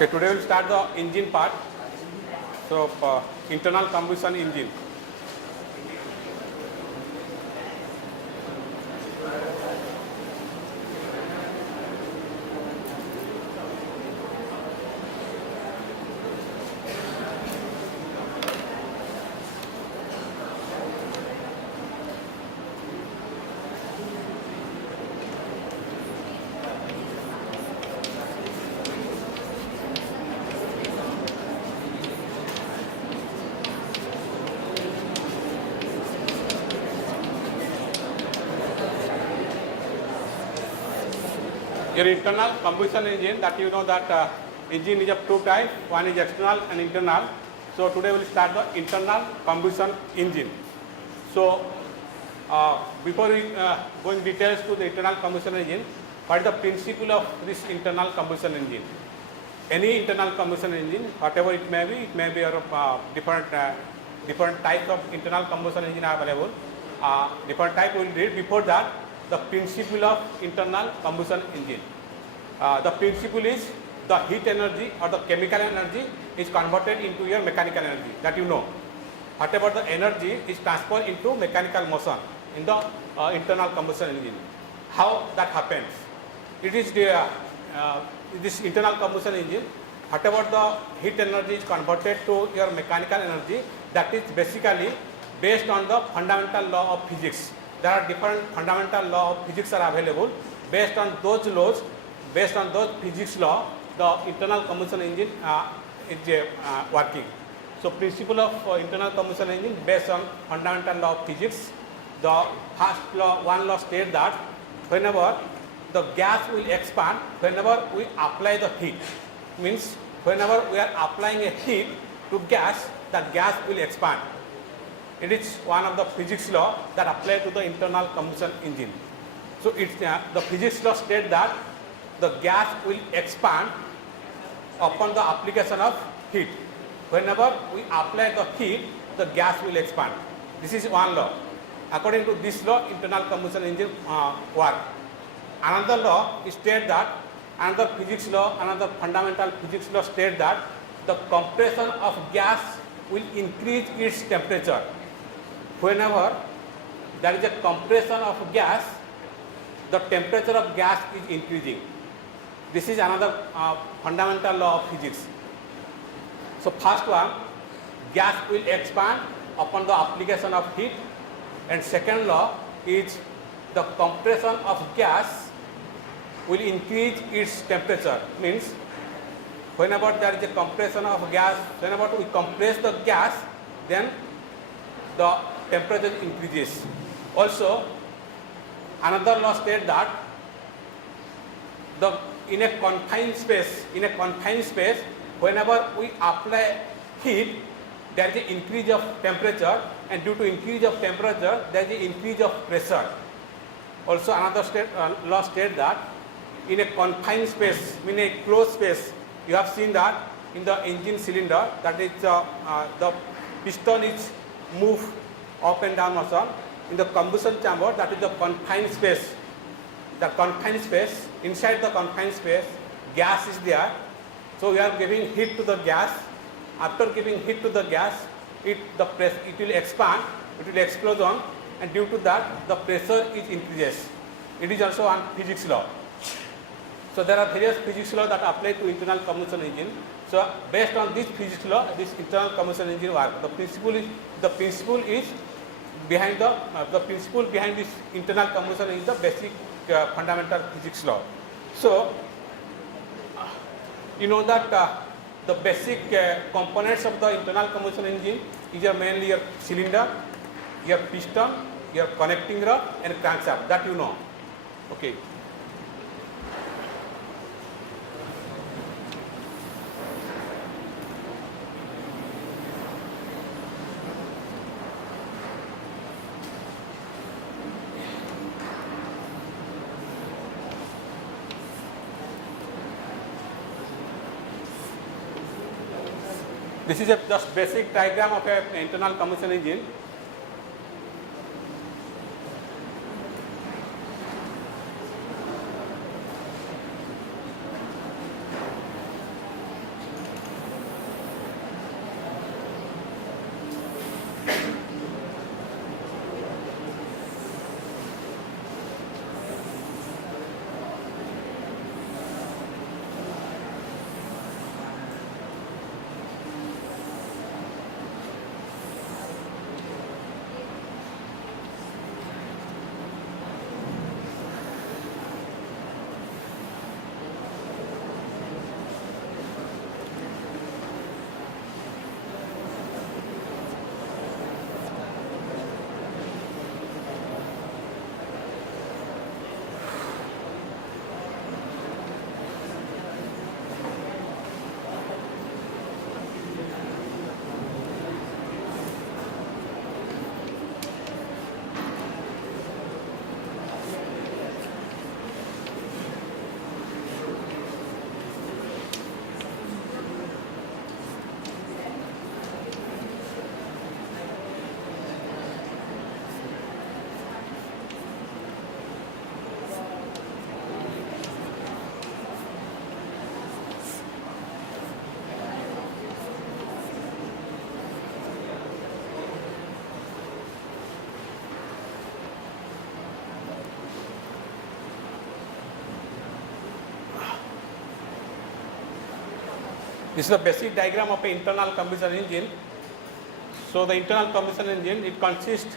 Okay, today we'll start the engine part. So, internal combustion engine. Your internal combustion engine, that you know that engine is of two types, one is external and internal. So today we'll start the internal combustion engine. So before we go in details to the internal combustion engine, what is the principle of this internal combustion engine? Any internal combustion engine, whatever it may be different types of internal combustion engine are available. Different type we will read. Before that, the principle of internal combustion engine. The principle is the heat energy or the chemical energy is converted into your mechanical energy, that you know. Whatever the energy is transferred into mechanical motion in the internal combustion engine. How that happens? It is this internal combustion engine, whatever the heat energy is converted to your mechanical energy, that is basically based on the fundamental law of physics. There are different fundamental law of physics are available. Based on those laws, based on those physics law, the internal combustion engine is working. So principle of internal combustion engine based on fundamental law of physics. The first law, one law states that whenever the gas will expand, whenever we apply the heat, means whenever we are applying a heat to gas, that gas will expand. It is one of the physics law that apply to the internal combustion engine. So it's the physics law states that the gas will expand upon the application of heat. Whenever we apply the heat, the gas will expand. This is one law. According to this law, internal combustion engine work. Another law states that, another physics law, another fundamental physics law states that the compression of gas will increase its temperature. Whenever there is a compression of gas, the temperature of gas is increasing. This is another fundamental law of physics. So first one, gas will expand upon the application of heat, and second law is the compression of gas will increase its temperature. Means whenever there is a compression of gas, whenever we compress the gas, then the temperature increases. Also, another law states that in a confined space, whenever we apply heat, there is an increase of temperature, and due to increase of temperature, there is an increase of pressure. Also, another law states that in a confined space, in a closed space, you have seen that in the engine cylinder, that is the piston is moved up and down motion. In the combustion chamber, that is the confined space. The confined space, inside the confined space, gas is there. So we are giving heat to the gas. After giving heat to the gas, it will expand, it will explosion, and due to that, the pressure is increases. It is also one physics law. So there are various physics laws that apply to internal combustion engine. So based on this physics law, this internal combustion engine work. The principle is behind the principle behind this internal combustion is the basic fundamental physics law. So you know that the basic components of the internal combustion engine is mainly your cylinder, your piston, your connecting rod, and crankshaft. That you know. Okay. This is a just basic diagram of an internal combustion engine. This is the basic diagram of an internal combustion engine. So the internal combustion engine, it consists,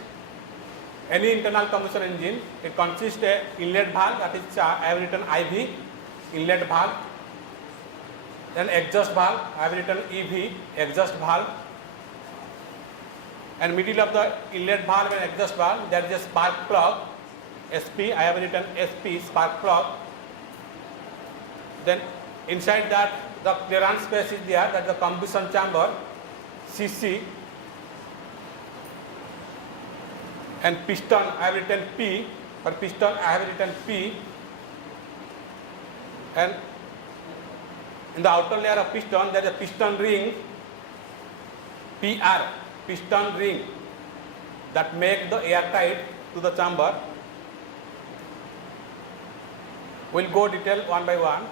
any internal combustion engine, it consists a inlet valve, that is I have written IV, inlet valve, then exhaust valve, I have written EV, exhaust valve, and middle of the inlet valve and exhaust valve, there is a spark plug, SP, I have written SP, spark plug. Then inside that the clearance space is there, that is the combustion chamber, CC, and piston, I have written P, for piston I have written P, and in the outer layer of piston there is a piston ring, PR, piston ring, that make the airtight to the chamber. We will go detail one by one.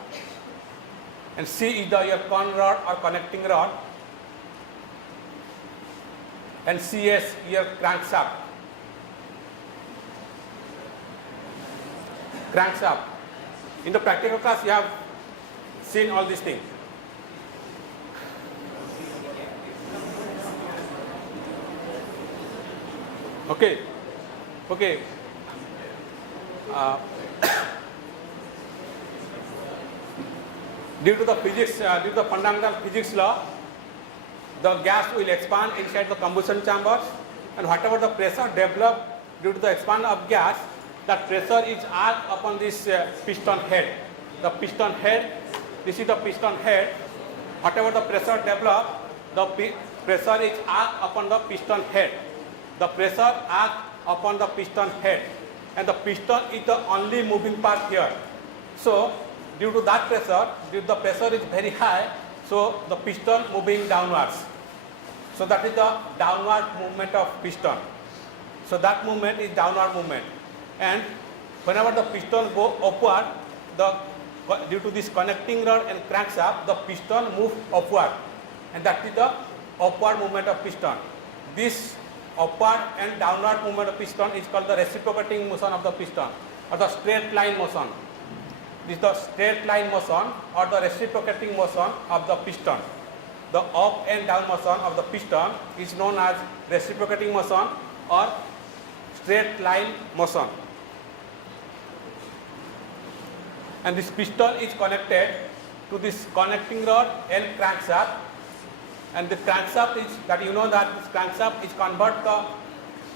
And C is your con rod or connecting rod, and CS your crankshaft. In the practical class, you have seen all these things. Okay. Due to the physics, due to the fundamental physics law, the gas will expand inside the combustion chambers, and whatever the pressure developed due to the expansion of gas, that pressure is acted upon this piston head. The piston head, this is the piston head. Whatever the pressure developed, the pressure is acted upon the piston head. The pressure acts upon the piston head, and the piston is the only moving part here. So due to that pressure, the pressure is very high, so the piston moving downwards. So that is the downward movement of piston. So that movement is downward movement. And whenever the piston go upward, due to this connecting rod and crankshaft, the piston move upward, and that is the upward movement of piston. This upward and downward movement of piston is called the reciprocating motion of the piston, or the straight line motion. This is the straight line motion or the reciprocating motion of the piston. The up and down motion of the piston is known as reciprocating motion or straight line motion. And this piston is connected to this connecting rod and crankshaft. And the crankshaft is, that you know that this crankshaft is convert the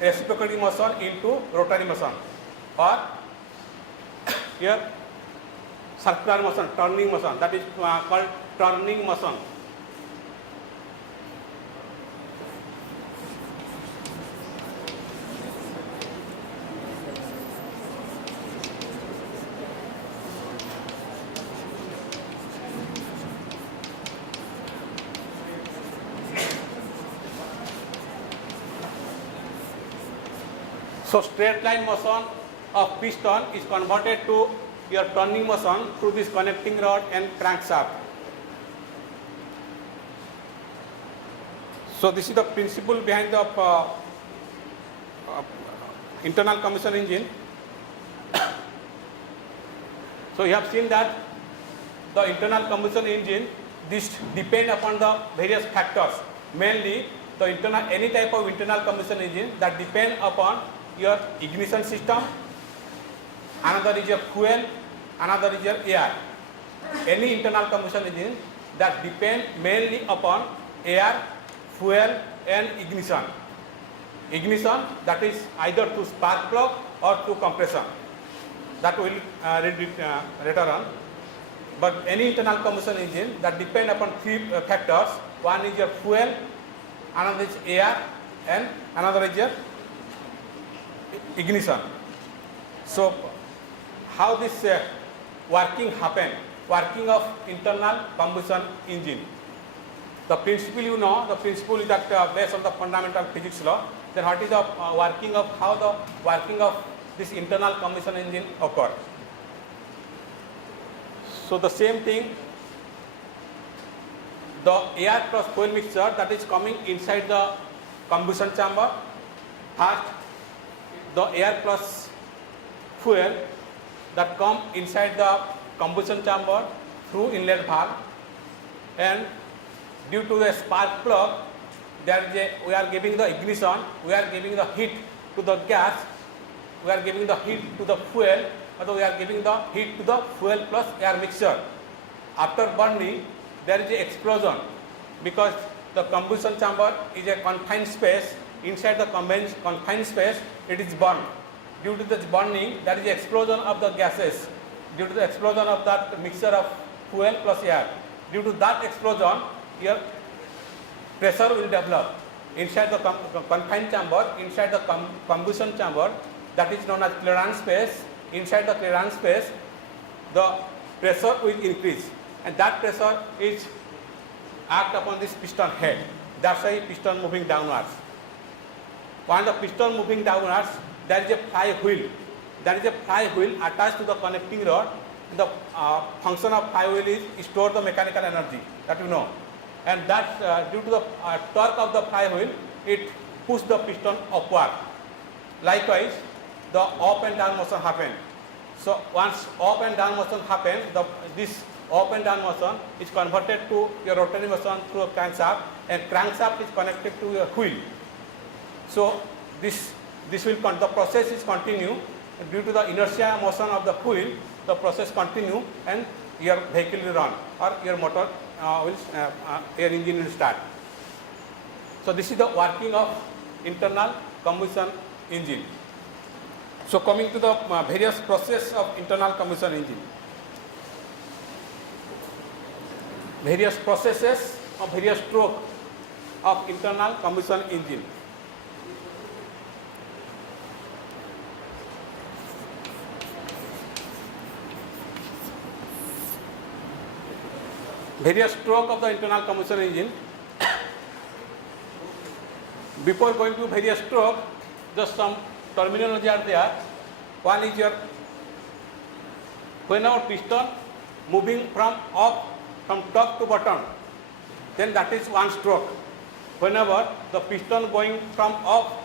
reciprocating motion into rotary motion, or here circular motion, turning motion, that is called turning motion. So straight line motion of piston is converted to your turning motion through this connecting rod and crankshaft. So this is the principle behind the internal combustion engine. So you have seen that the internal combustion engine, this depend upon the various factors. Mainly the any type of internal combustion engine that depend upon your ignition system, another is your fuel, another is your air. Any internal combustion engine that depend mainly upon air, fuel and ignition. Ignition, that is either through spark plug or through compression. That will read later on. But any internal combustion engine that depend upon three factors. One is your fuel, another is air and another is your ignition. So how this working happen? Working of internal combustion engine. The principle you know, the principle is that based on the fundamental physics law. Then what is the working of, how the working of this internal combustion engine occur? So the same thing, the air plus fuel mixture that is coming inside the combustion chamber. First, the air plus fuel that come inside the combustion chamber through inlet valve, and due to the spark plug, we are giving the ignition, we are giving the heat to the gas, we are giving the heat to the fuel, or we are giving the heat to the fuel plus air mixture. After burning, there is an explosion because the combustion chamber is a confined space. Inside the confined space, it is burned. Due to this burning, there is an explosion of the gases. Due to the explosion of that mixture of fuel plus air, due to that explosion, here pressure will develop inside the confined chamber, inside the combustion chamber, that is known as clearance space. Inside the clearance space, the pressure will increase, and that pressure is act upon this piston head. That's why piston moving downwards. When the piston moving downwards, there is a flywheel. There is a flywheel attached to the connecting rod. The function of flywheel is store the mechanical energy, that you know. And that due to the torque of the flywheel, it pushes the piston upward. Likewise, the up and down motion happen. So once up and down motion happen, this up and down motion is converted to your rotary motion through a crankshaft, and crankshaft is connected to a wheel. So the process is continue due to the inertia motion of the wheel. The process continue and your vehicle will run, or your motor your engine will start. So this is the working of internal combustion engine. So coming to the various process of internal combustion engine. Various processes of various stroke of internal combustion engine. Various stroke of the internal combustion engine. Before going to various stroke, just some terminology are there. One is your when our piston moving from top to bottom, then that is one stroke. Whenever the piston going from up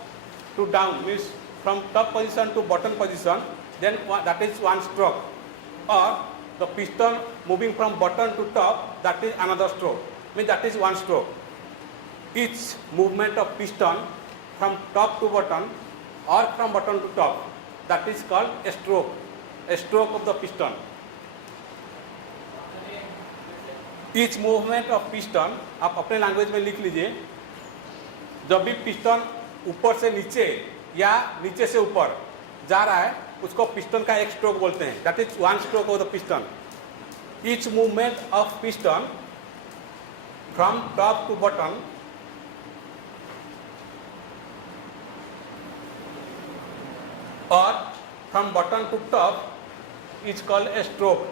to down, means from top position to bottom position, then that is one stroke. Or the piston moving from bottom to top, that is another stroke, means that is one stroke. Each movement of piston from top to bottom or from bottom to top, that is called a stroke of the piston. Each movement of piston, आप अपने language में लिख लीजिए, जब भी piston ऊपर से नीचे या नीचे से ऊपर जा रहा है, उसको पिस्टन का एक स्ट्रोक बोलते हैं. That is one stroke of the piston. Each movement of piston from top to bottom or from bottom to top is called a stroke.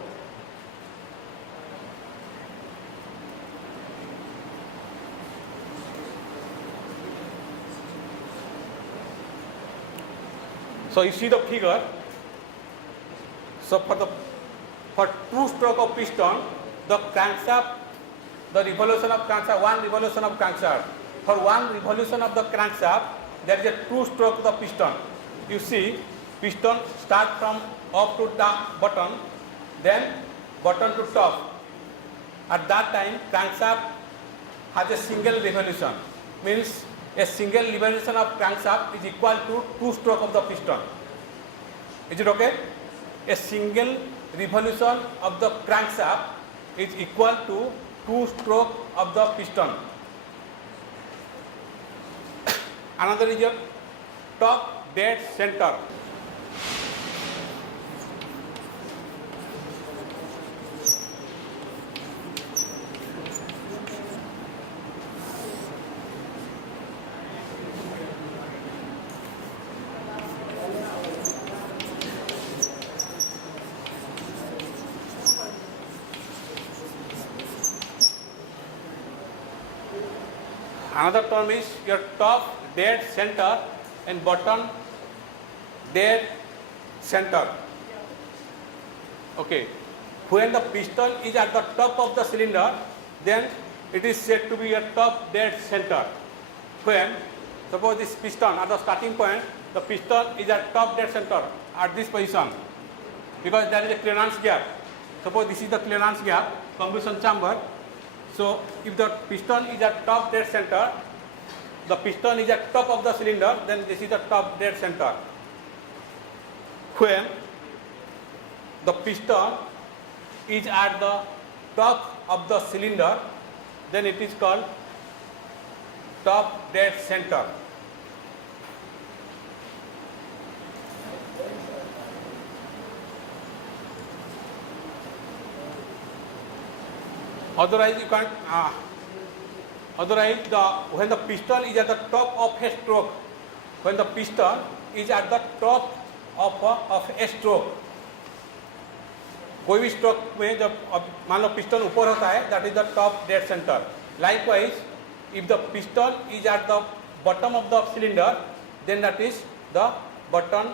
So you see the figure. So for two stroke of piston, the crankshaft, the revolution of crankshaft, one revolution of crankshaft. For one revolution of the crankshaft, there is a two stroke of the piston. You see, piston start from up to bottom, then bottom to top. At that time, crankshaft has a single revolution. Means a single revolution of crankshaft is equal to two stroke of the piston. Is it okay? A single revolution of the crankshaft is equal to two stroke of the piston. Another is your top dead center. Another term is your top dead center and bottom dead center. Okay. When the piston is at the top of the cylinder, then it is said to be a top dead center. When suppose this piston at the starting point, the piston is at top dead center at this position, because there is a clearance gap. Suppose this is the clearance gap, combustion chamber. So if the piston is at top dead center, the piston is at top of the cylinder, then this is the top dead center. When the piston is at the top of the cylinder, then it is called top dead center. Otherwise, you can't. Otherwise, when the piston is at the top of a stroke, when the piston is at the top of a stroke, कोई भी stroke में जब मान लो piston ऊपर होता है, that is the top dead center. Likewise, if the piston is at the bottom of the cylinder, then that is the bottom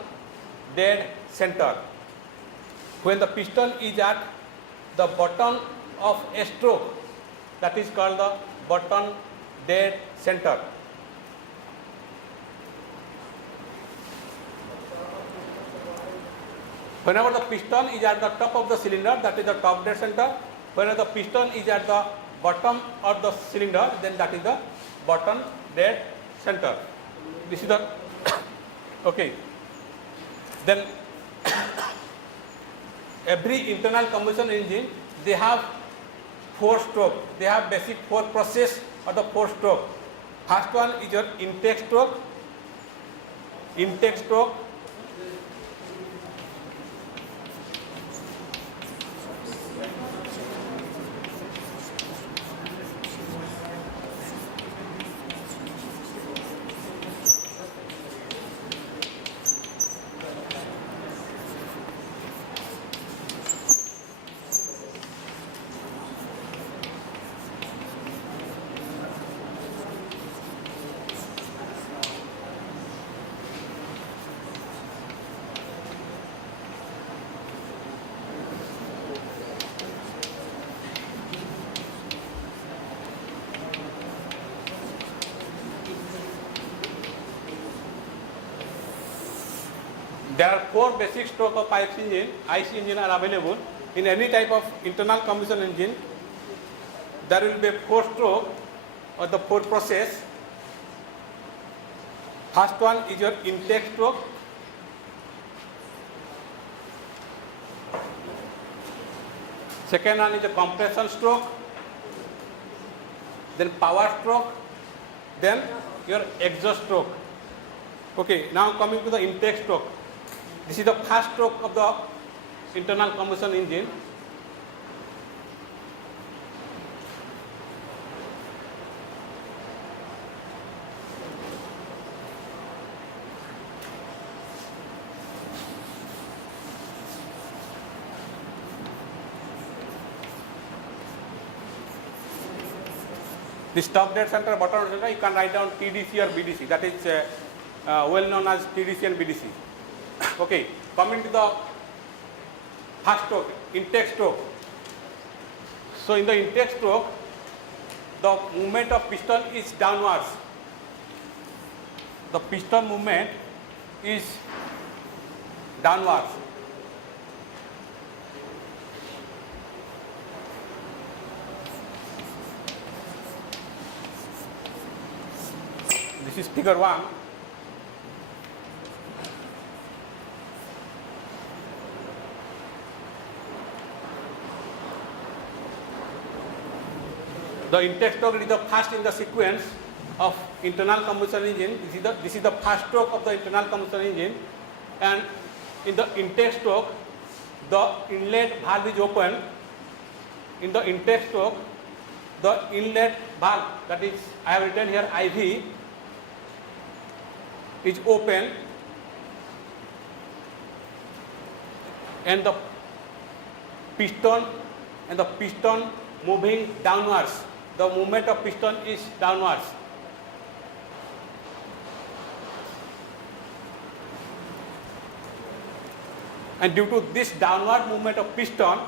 dead center. When the piston is at the bottom of a stroke, that is called the bottom dead center. Whenever the piston is at the top of the cylinder, that is the top dead center. Whenever the piston is at the bottom of the cylinder, then that is the bottom dead center. This is the okay. Then every internal combustion engine, they have 4 strokes. They have basic 4 process or the 4 stroke. First one is your intake stroke. Intake stroke. There are 4 basic stroke of IC engine are available. In any type of internal combustion engine, there will be 4 stroke or the 4 process. First one is your intake stroke. Second one is the compression stroke. Then power stroke. Then your exhaust stroke. Okay, now coming to the intake stroke. This is the first stroke of the internal combustion engine. This top dead center, bottom dead center, you can write down TDC or BDC. That is well known as TDC and BDC. Okay, coming to the first stroke, intake stroke. So in the intake stroke, the movement of piston is downwards. The piston movement is downwards. This is figure 1. The intake stroke is the first in the sequence of internal combustion engine. This is the first stroke of the internal combustion engine, and in the intake stroke, the inlet valve is open. In the intake stroke, the inlet valve, that is, I have written here IV, is open, and the piston moving downwards. The movement of piston is downwards. And due to this downward movement of piston,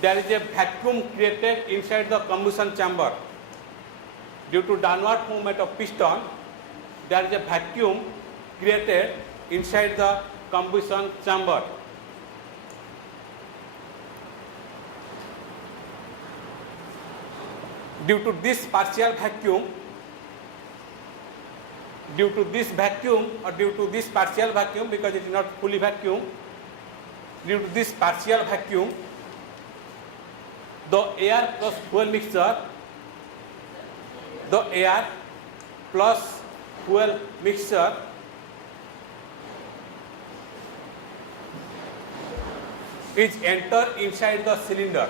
there is a vacuum created inside the combustion chamber. Due to downward movement of piston, there is a vacuum created inside the combustion chamber. due to this partial vacuum, due to this vacuum or due to this partial vacuum, because it is not fully vacuum, due to this partial vacuum, the air plus fuel mixture, the air plus fuel mixture is enter inside the cylinder.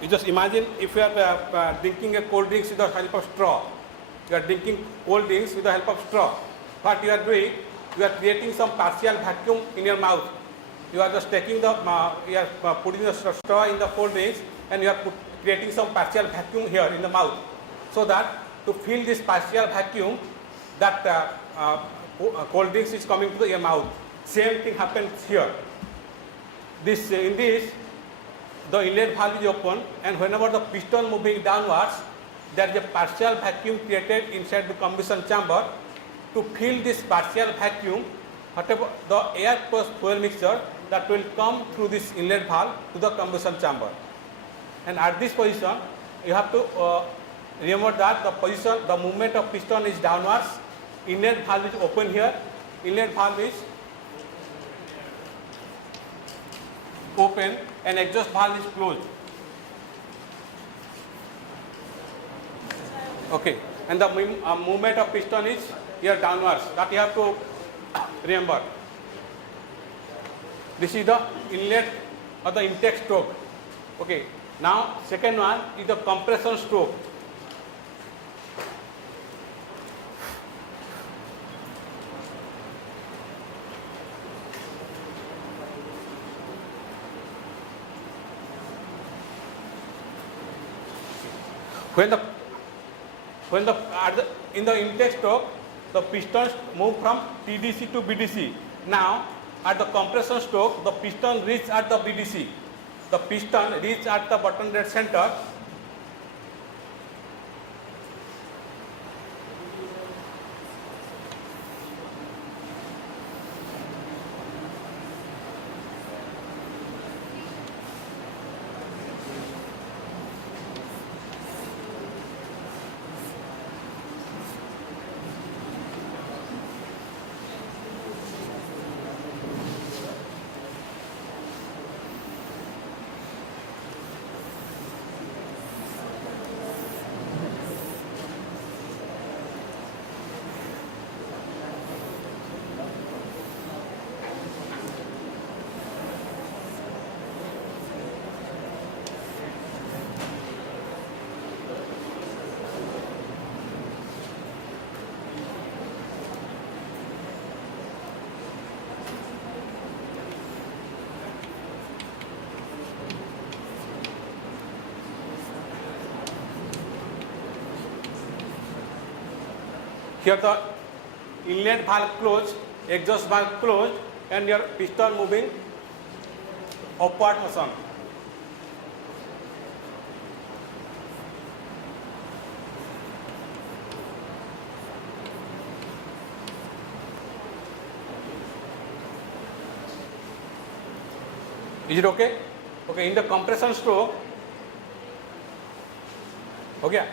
You just imagine if you are drinking a cold drinks with the help of straw. You are drinking cold drinks with the help of straw. What you are doing, you are creating some partial vacuum in your mouth. You are just taking the, you are putting the straw in the cold drinks and you are creating some partial vacuum here in the mouth. So that to fill this partial vacuum, that cold drinks is coming to your mouth. Same thing happens here. In this, the inlet valve is open, and whenever the piston moving downwards, there is a partial vacuum created inside the combustion chamber. To fill this partial vacuum, whatever the air plus fuel mixture that will come through this inlet valve to the combustion chamber. And at this position, you have to remember that the movement of piston is downwards. Inlet valve is open here. Inlet valve is open and exhaust valve is closed. Okay, and the movement of piston is here downwards. That you have to remember. This is the inlet or the intake stroke. Okay, now second one is the compression stroke. In the intake stroke, the pistons move from TDC to BDC. Now, at the compression stroke, the piston reaches at the BDC. The piston reaches at the bottom dead center. Here the inlet valve closed, exhaust valve closed, and your piston moving upward motion. Is it okay? Okay, in the compression stroke, okay.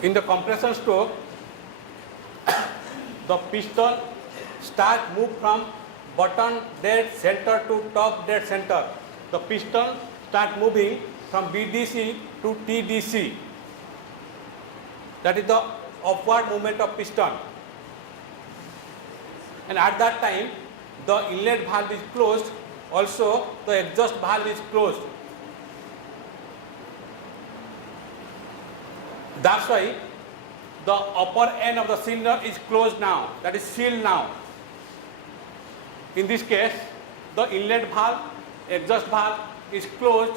In the compression stroke, the piston start move from bottom dead center to top dead center. The piston start moving from BDC to TDC. That is the upward movement of piston. And at that time, the inlet valve is closed. Also, the exhaust valve is closed. That's why the upper end of the cylinder is closed now, that is sealed now. In this case, the inlet valve, exhaust valve is closed,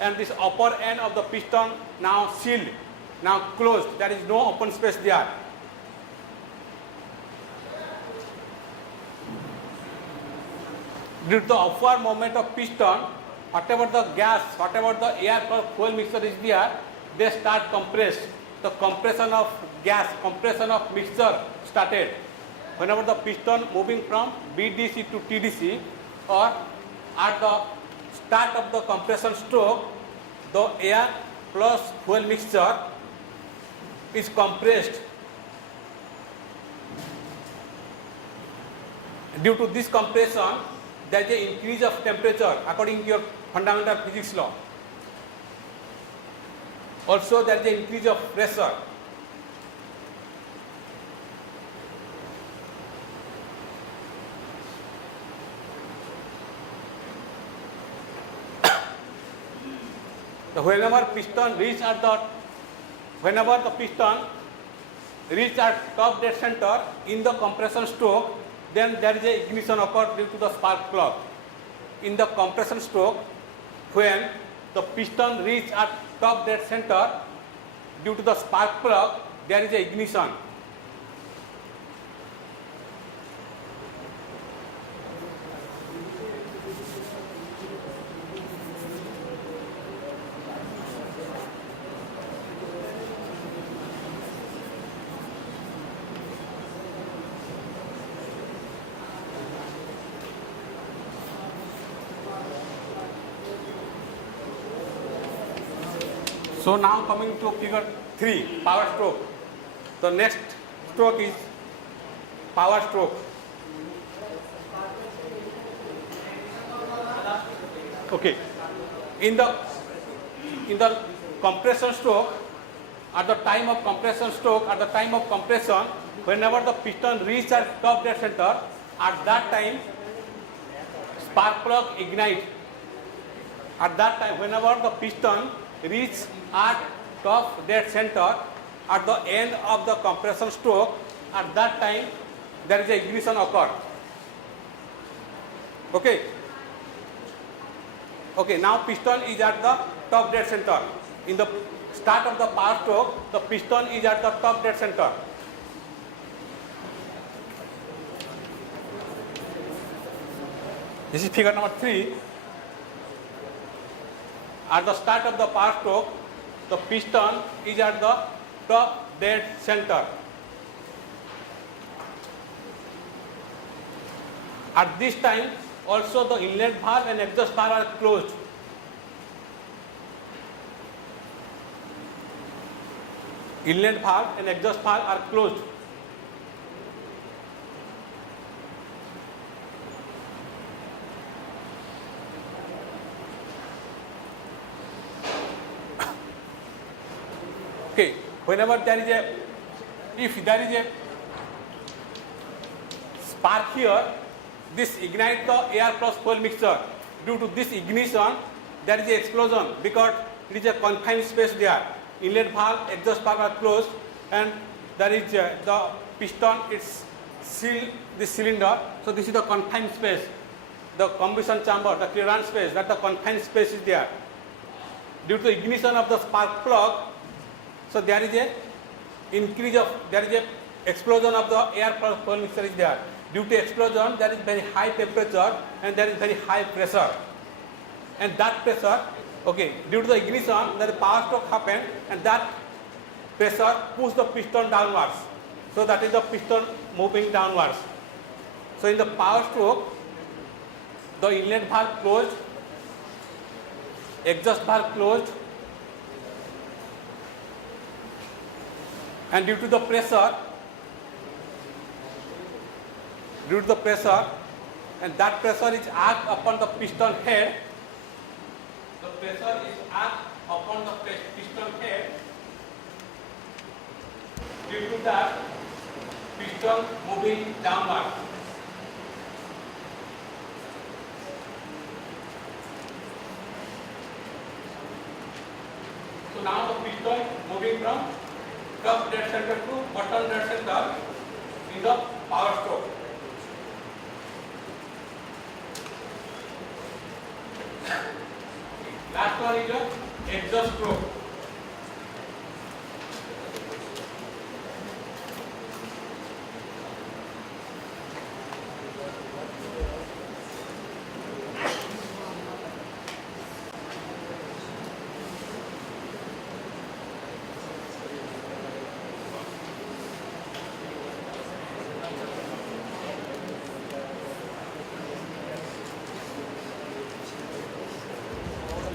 and this upper end of the piston now sealed, now closed. There is no open space there. Due to the upward movement of piston, whatever the gas, whatever the air or fuel mixture is there, they start compressed. The compression of gas, compression of mixture started. Whenever the piston moving from BDC to TDC, or at the start of the compression stroke, the air plus fuel mixture is compressed. Due to this compression, there is an increase of temperature according to your fundamental physics law. Also, there is an increase of pressure. So whenever the piston reach at top dead center in the compression stroke, then there is a ignition occurred due to the spark plug. In the compression stroke, when the piston reach at top dead center, due to the spark plug, there is a ignition. So now coming to figure 3, power stroke. The next stroke is power stroke. Okay. In the compression stroke, at the time of compression, whenever the piston reaches at top dead center, at that time spark plug ignite. At that time, whenever the piston reach at top dead center at the end of the compression stroke, at that time there is a ignition occurred. Okay. Okay, now piston is at the top dead center. In the start of the power stroke, the piston is at the top dead center. This is figure number 3. At the start of the power stroke, the piston is at the top dead center. At this time, also the inlet valve and exhaust valve are closed. Inlet valve and exhaust valve are closed. Okay, whenever if there is a spark here, this ignites the air plus fuel mixture. Due to this ignition, there is an explosion because it is a confined space there. Inlet valve, exhaust valve are closed, and there is the piston, it's sealed this cylinder. So this is the confined space, the combustion chamber, the clearance space, that the confined space is there. Due to ignition of the spark plug, so there is a explosion of the air plus fuel mixture is there. Due to explosion, there is very high temperature and there is very high pressure. And that pressure, okay, due to the ignition, the power stroke happened, and that pressure pushed the piston downwards. So that is the piston moving downwards. So in the power stroke, the inlet valve closed, exhaust valve closed, and due to the pressure, and that pressure is acted upon the piston head. The pressure is acted upon the piston head. Due to that, piston moving downward. So now the piston moving from top dead center to bottom dead center in the power stroke. Last one is the exhaust stroke.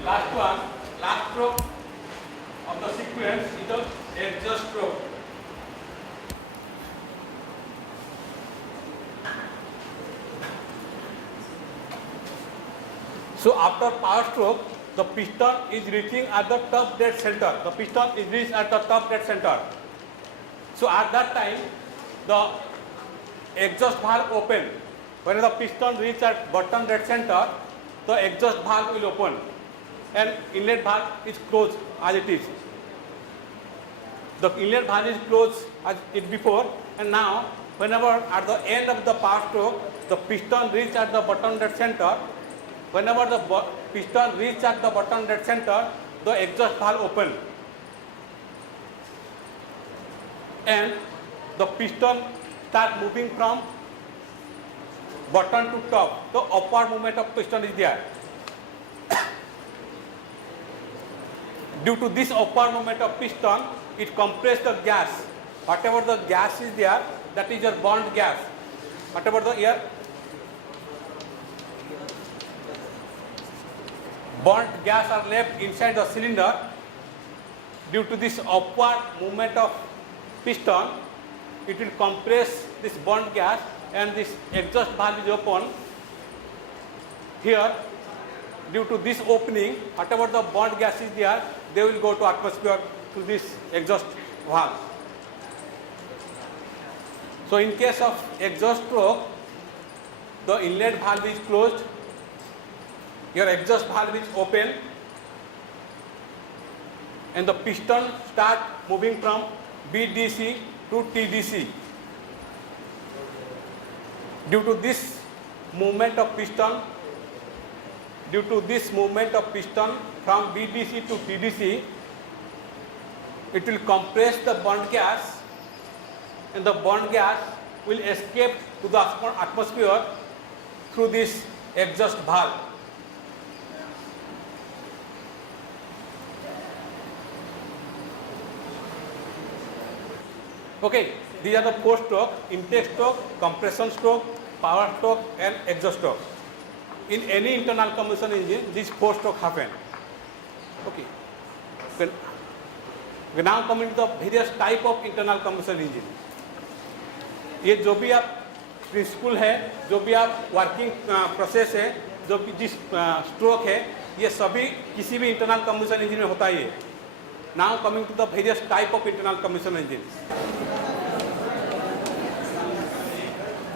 Last one, last stroke of the sequence is the exhaust stroke. So after power stroke, the piston is reaching at the top dead center. The piston is reached at the top dead center. So at that time, the exhaust valve open. When the piston reaches at bottom dead center, the exhaust valve will open and inlet valve is closed as it is. The inlet valve is closed as it before, and now whenever at the end of the power stroke, the piston reaches at the bottom dead center. Whenever the piston reaches at the bottom dead center, the exhaust valve open and the piston start moving from bottom to top. The upward movement of piston is there. Due to this upward movement of piston, it compresses the gas. Whatever the gas is there, that is your bond gas. Whatever the air, bond gas are left inside the cylinder. Due to this upward movement of piston, it will compress this bond gas and this exhaust valve is open. Here, due to this opening, whatever the bond gas is there, they will go to atmosphere through this exhaust valve. So in case of exhaust stroke, the inlet valve is closed, your exhaust valve is open, and the piston start moving from BDC to TDC. Due to this movement of piston, from BDC to TDC, it will compress the bond gas and the bond gas will escape to the atmosphere through this exhaust valve. Okay, these are the four strokes: intake stroke, compression stroke, power stroke and exhaust stroke. In any internal combustion engine, these four strokes happen. Okay. We now coming to the various type of internal combustion engine. ये जो भी आप principal है, जो भी आप working process है, जो भी जिस स्ट्रोक है, ये सभी किसी भी इंटरनल कम्बशन इंजन में होता ही है. Now coming to the various type of internal combustion engine.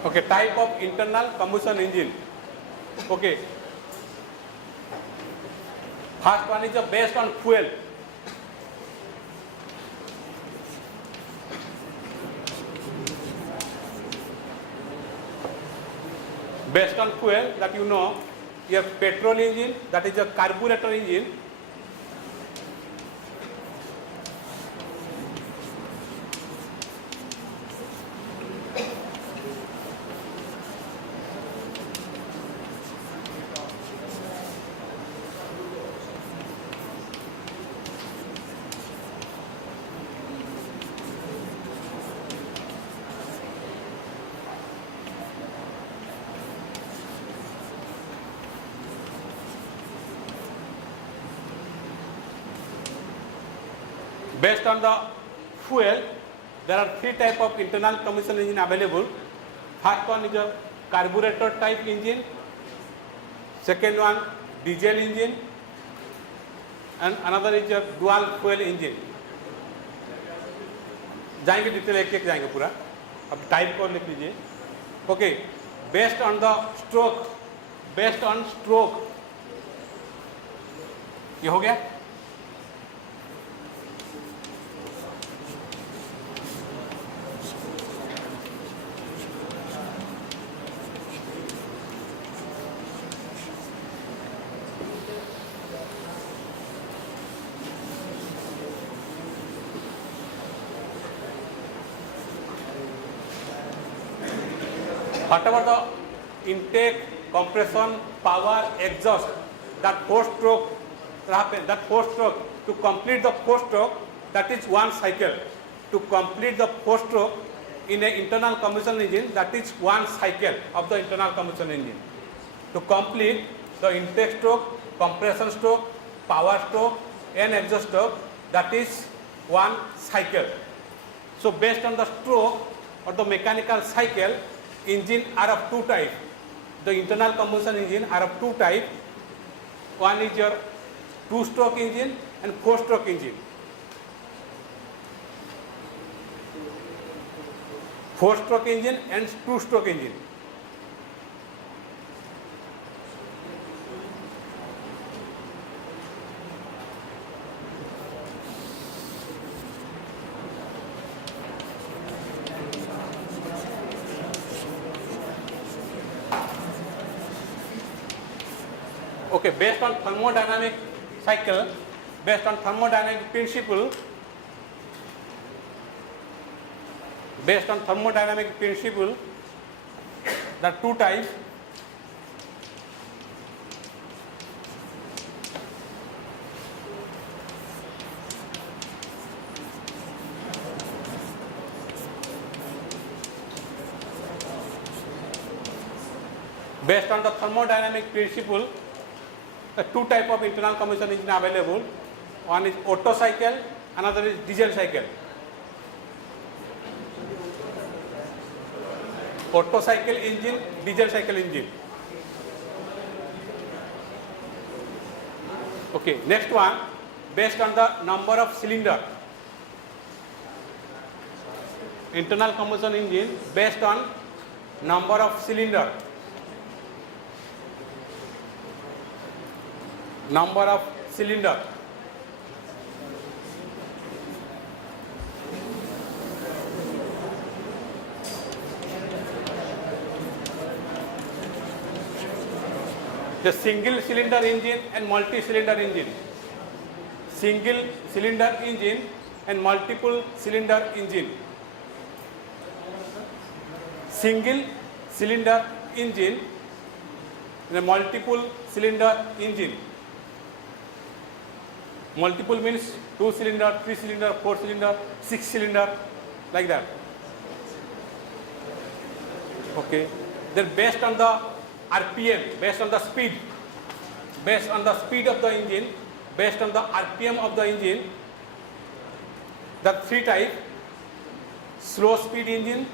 Okay, type of internal combustion engine. Okay. First one is based on fuel. Based on fuel, that you know, you have petrol engine, that is a carburetor engine. Based on the fuel, there are three types of internal combustion engine available. First one is a carburetor type engine, second one diesel engine, and another is a dual fuel engine. जाएंगे detail एक एक जाएंगे पूरा. अब type को लिख लीजिए. Okay, based on the stroke, based on stroke, ये हो गया. whatever the intake, compression, power, exhaust, that four-stroke happen, that four-stroke, to complete the four-stroke, that is one cycle. To complete the four-stroke in an internal combustion engine, that is one cycle of the internal combustion engine. To complete the intake stroke, compression stroke, power stroke and exhaust stroke, that is one cycle. So based on the stroke or the mechanical cycle, engine are of two types. The internal combustion engine are of two types. One is your two-stroke engine and four-stroke engine. Four-stroke engine and two-stroke engine. Okay, based on thermodynamic cycle, based on thermodynamic principle, based on thermodynamic principle, there are two types. Based on the thermodynamic principle, the two type of internal combustion engine available. One is Otto cycle, another is diesel cycle. Otto cycle engine, diesel cycle engine. Okay, next one, based on the number of cylinder. Internal combustion engine based on number of cylinder. Number of cylinder. The single cylinder engine and multi-cylinder engine. Single cylinder engine and multiple cylinder engine. Single cylinder engine and a multiple cylinder engine. Multiple means 2 cylinder, 3 cylinder, 4 cylinder, 6 cylinder, like that. Okay. Then based on the RPM, based on the speed of the engine, based on the RPM of the engine, the three types: slow speed engine,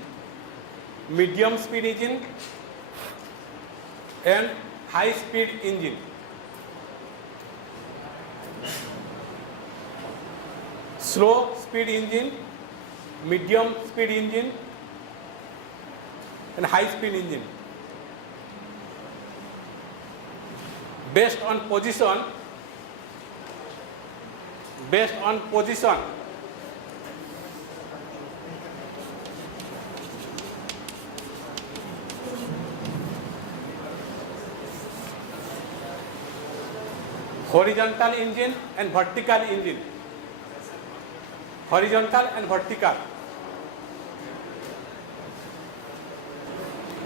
medium speed engine, and high speed engine. Slow speed engine, medium speed engine, and high speed engine. Based on position, horizontal engine and vertical engine. Horizontal and vertical.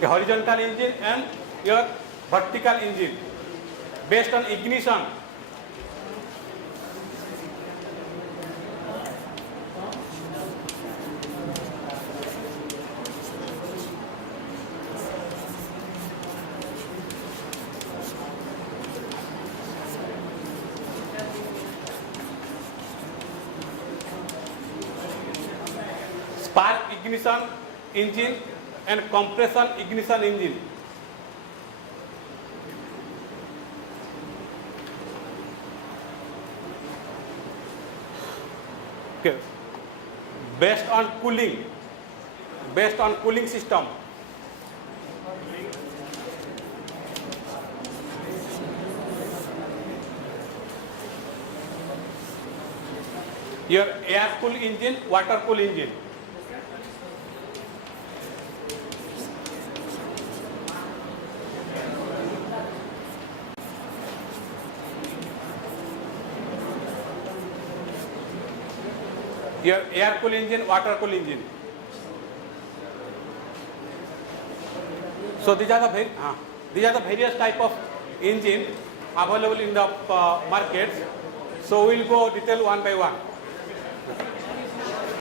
The horizontal engine and your vertical engine. Based on ignition. Spark ignition engine and compression ignition engine. Okay. Based on cooling system. Your air cool engine, water cool engine. Your air cool engine, water cool engine. So these are the various type of engine available in the markets. So we'll go detail one by one.